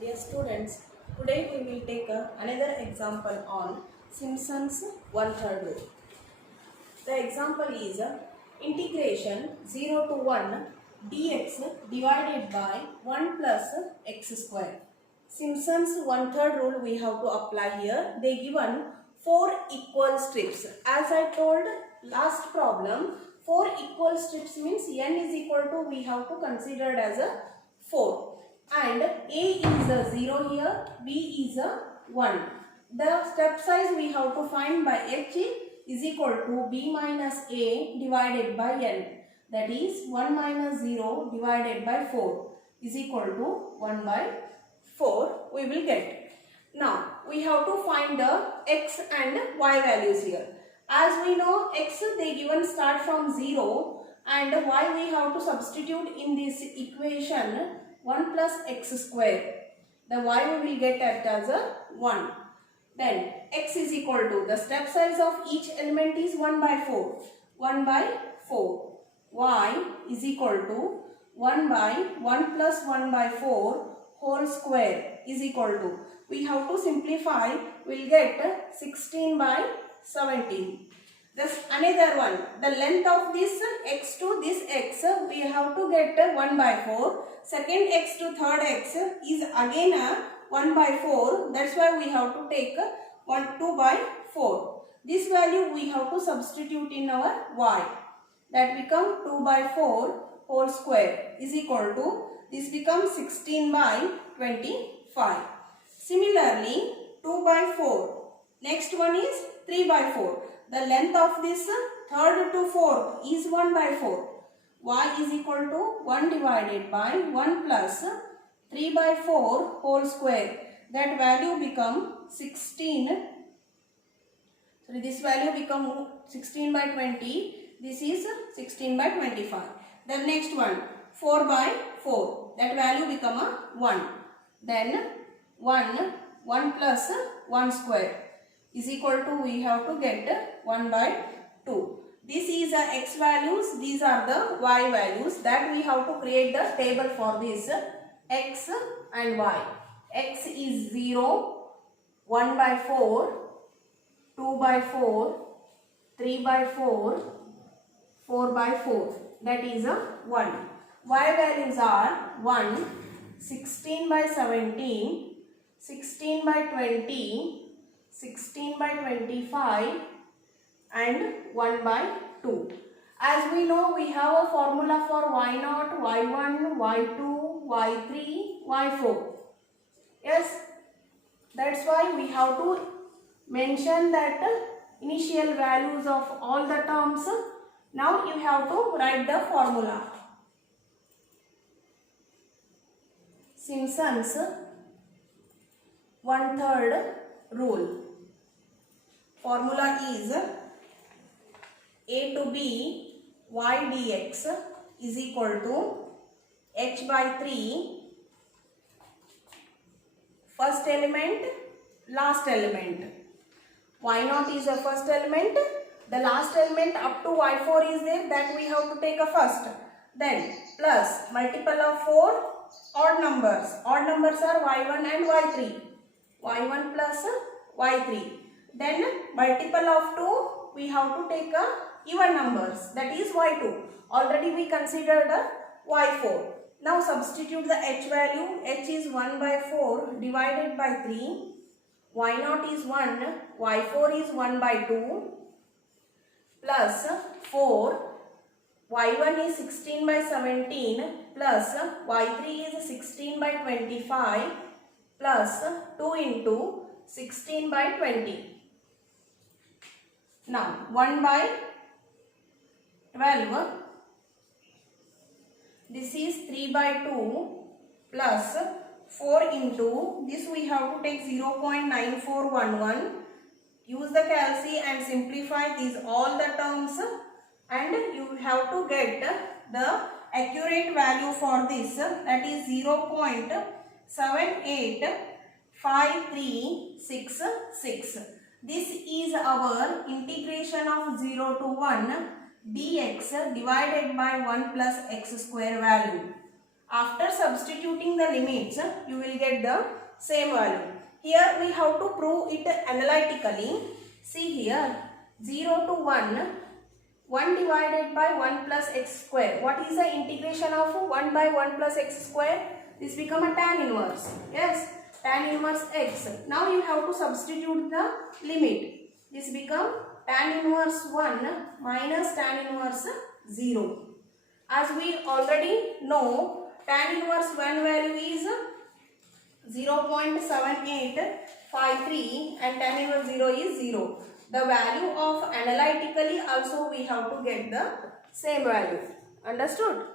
Dear students, today we will take another example on Simpson's one-third rule. The example is integration 0 to 1 dx divided by 1 plus x square. Simpson's one-third rule we have to apply here. They given 4 equal strips. As I told last problem, 4 equal strips means n is equal to we have to consider as a 4. And a is a 0 here, b is a 1. The step size we have to find by h is equal to b minus a divided by n. That is 1 minus 0 divided by 4 is equal to 1 by 4 we will get. Now we have to find the x and y values here. As we know, x they given start from 0 and y we have to substitute in this equation 1 plus x square. The y we will get at as a 1. Then x is equal to, the step size of each element is 1 by 4. 1 by 4. Y is equal to 1 by 1 plus 1 by 4 whole square is equal to, we have to simplify, we will get 16 by 17. This another one, the length of this x to this x we have to get 1 by 4. Second x to third x is again 1 by 4. That's why we have to take 2 by 4. This value we have to substitute in our y. That become 2 by 4 whole square is equal to, this becomes 16 by 25. Similarly, 2 by 4. Next one is 3 by 4. The length of this third to fourth is 1 by 4. Y is equal to 1 divided by 1 plus 3 by 4 whole square. That value become 16. So this value become 16 by 20. This is 16 by 25. The next one 4 by 4. That value become a 1. Then 1 plus 1 square is equal to, we have to get 1 by 2. This is the x values, these are the y values, that we have to create the table for this x and y. X is 0, 1 by 4, 2 by 4, 3 by 4, 4 by 4. That is a 1. Y values are 1, 16 by 17, 16 by 20, 16 by 25 and 1 by 2. As we know, we have a formula for y0, y1, y2, y3, y4. Yes, that's why we have to mention that initial values of all the terms. Now you have to write the formula. Simpson's one-third rule. Formula is a to b y dx is equal to h by 3 first element, last element. y0 is the first element, the last element up to y4 is there, that we have to take a first. Then plus multiple of 4 odd numbers. Odd numbers are y1 and y3. y1 plus y3. Then multiple of 2 we have to take a even numbers, that is y2. Already we considered y4. Now substitute the h value. H is 1 by 4 divided by 3. y0 is 1. y4 is 1 by 2 plus 4. y1 is 16 by 17 plus y3 is 16 by 25 plus 2 into 16 by 20. Now 1 by 12. This is 3 by 2 plus 4 into, this we have to take 0.9411. Use the calci and simplify these all the terms, and you have to get the accurate value for this, that is 0.785366. This is our integration of 0 to 1 dx divided by 1 plus x square value. After substituting the limits, you will get the same value. Here we have to prove it analytically. See here, 0 to 1, 1 divided by 1 plus x square. What is the integration of 1 by 1 plus x square? This become a tan inverse. Yes, tan inverse x. Now you have to substitute the limit. This become tan inverse 1 minus tan inverse 0. As we already know, tan inverse 1 value is 0.7853 and tan inverse 0 is 0. The value of analytically also we have to get the same value. Understood?